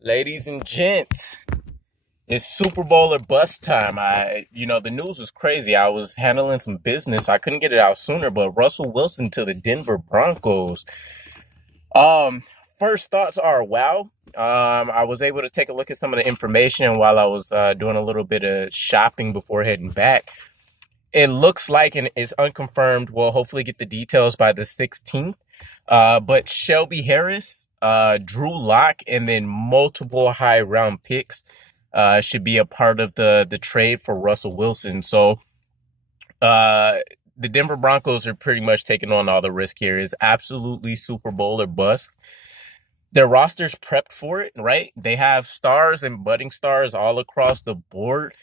Ladies and gents, it's Super Bowl or bust time. The news was crazy. I was handling some business, so I couldn't get it out sooner. But Russell Wilson to the Denver Broncos. First thoughts are wow. I was able to take a look at some of the information while I was doing a little bit of shopping before heading back. It looks like, and it's unconfirmed, we'll hopefully get the details by the 16th. But Shelby Harris, Drew Lock, and then multiple high round picks should be a part of the trade for Russell Wilson. So the Denver Broncos are pretty much taking on all the risk here. It's absolutely Super Bowl or bust. Their roster's prepped for it, right? They have stars and budding stars all across the board.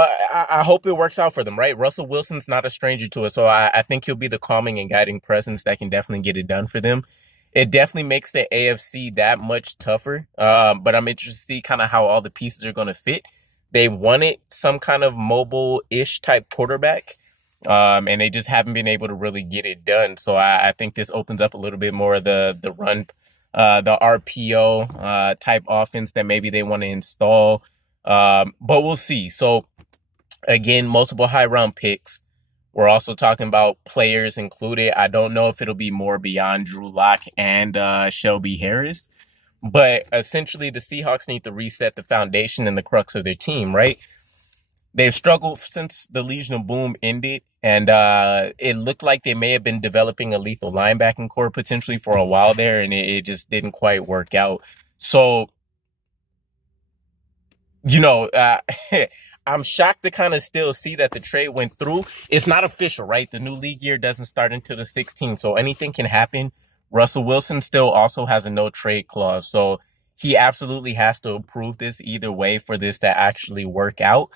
I hope it works out for them, right? Russell Wilson's not a stranger to it, so I think he'll be the calming and guiding presence that can definitely get it done for them. It definitely makes the AFC that much tougher, but I'm interested to see kind of how all the pieces are going to fit. They wanted some kind of mobile-ish type quarterback, and they just haven't been able to really get it done. So I think this opens up a little bit more of the run, the RPO type offense that maybe they want to install, but we'll see. So again, multiple high round picks. We're also talking about players included. I don't know if it'll be more beyond Drew Lock and Shelby Harris, but essentially the Seahawks need to reset the foundation and the crux of their team, right? They've struggled since the Legion of Boom ended, and it looked like they may have been developing a lethal linebacking core potentially for a while there, and it just didn't quite work out. So, I'm shocked to kind of still see that the trade went through. It's not official, right? The new league year doesn't start until the 16th, so anything can happen. Russell Wilson still also has a no trade clause, so he absolutely has to approve this either way for this to actually work out.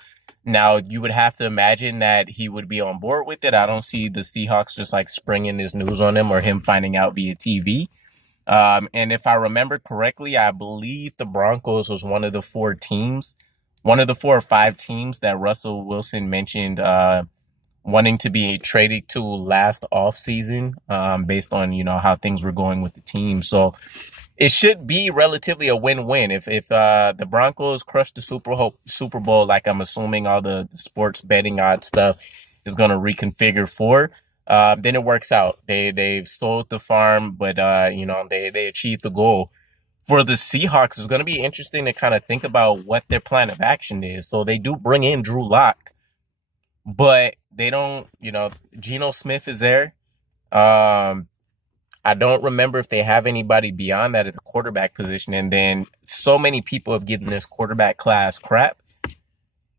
Now, you would have to imagine that he would be on board with it. I don't see the Seahawks just like springing this news on him or him finding out via TV. And if I remember correctly, I believe the Broncos was one of the four or five teams that Russell Wilson mentioned wanting to be traded to last offseason based on, how things were going with the team. So it should be relatively a win-win. If the Broncos crush the Super Bowl, like I'm assuming all the sports betting odds stuff is going to reconfigure for, then it works out. They've sold the farm, but, they achieved the goal. For the Seahawks, it's going to be interesting to kind of think about what their plan of action is. So they do bring in Drew Lock, but they don't, Geno Smith is there. I don't remember if they have anybody beyond that at the quarterback position. And then so many people have given this quarterback class crap.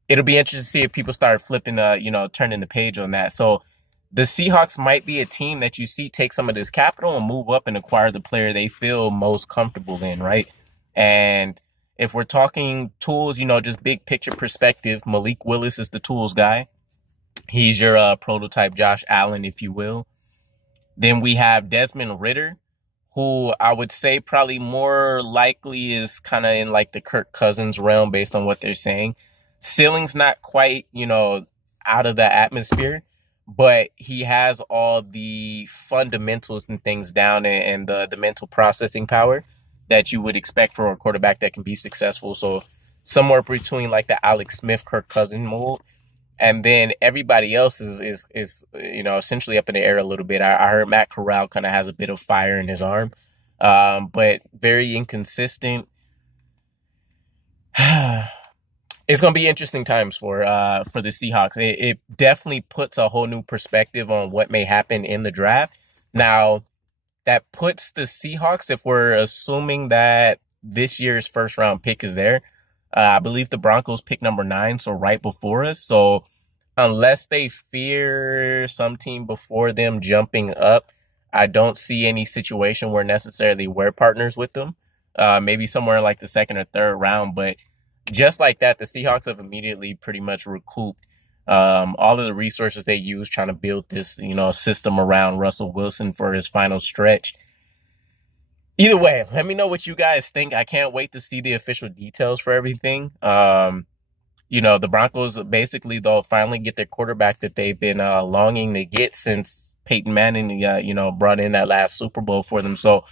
It'll be interesting to see if people start flipping turning the page on that. So the Seahawks might be a team that you see take some of this capital and move up and acquire the player they feel most comfortable in, right? And if we're talking tools, just big picture perspective, Malik Willis is the tools guy. He's your prototype Josh Allen, if you will. Then we have Desmond Ritter, who I would say probably more likely is kind of in like the Kirk Cousins realm based on what they're saying. Ceiling's not quite, out of the atmosphere, but he has all the fundamentals and things down and the mental processing power that you would expect for a quarterback that can be successful. So somewhere between like the Alex Smith, Kirk Cousins mold. And then everybody else is essentially up in the air a little bit. I heard Matt Corral kind of has a bit of fire in his arm, but very inconsistent. It's going to be interesting times for the Seahawks. It definitely puts a whole new perspective on what may happen in the draft. Now, that puts the Seahawks, if we're assuming that this year's first round pick is there, I believe the Broncos pick number 9, so right before us. So unless they fear some team before them jumping up, I don't see any situation where necessarily we're partners with them. Maybe somewhere like the second or third round, but just like that, the Seahawks have immediately pretty much recouped all of the resources they use trying to build this, system around Russell Wilson for his final stretch. Either way, let me know what you guys think. I can't wait to see the official details for everything. the Broncos basically, they'll finally get their quarterback that they've been longing to get since Peyton Manning, brought in that last Super Bowl for them. So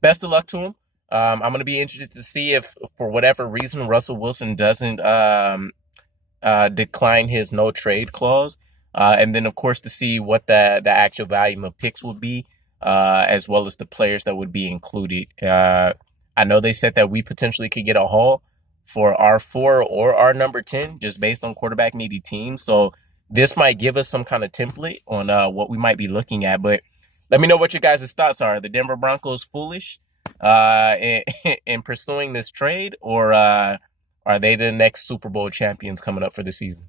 best of luck to him. I'm going to be interested to see if, for whatever reason, Russell Wilson doesn't decline his no trade clause. And then, of course, to see what the actual volume of picks would be, as well as the players that would be included. I know they said that we potentially could get a haul for our 4 or our number 10, just based on quarterback needy teams. So this might give us some kind of template on what we might be looking at. But let me know what your guys' thoughts are. Are the Denver Broncos foolish in pursuing this trade, or are they the next Super Bowl champions coming up for the season?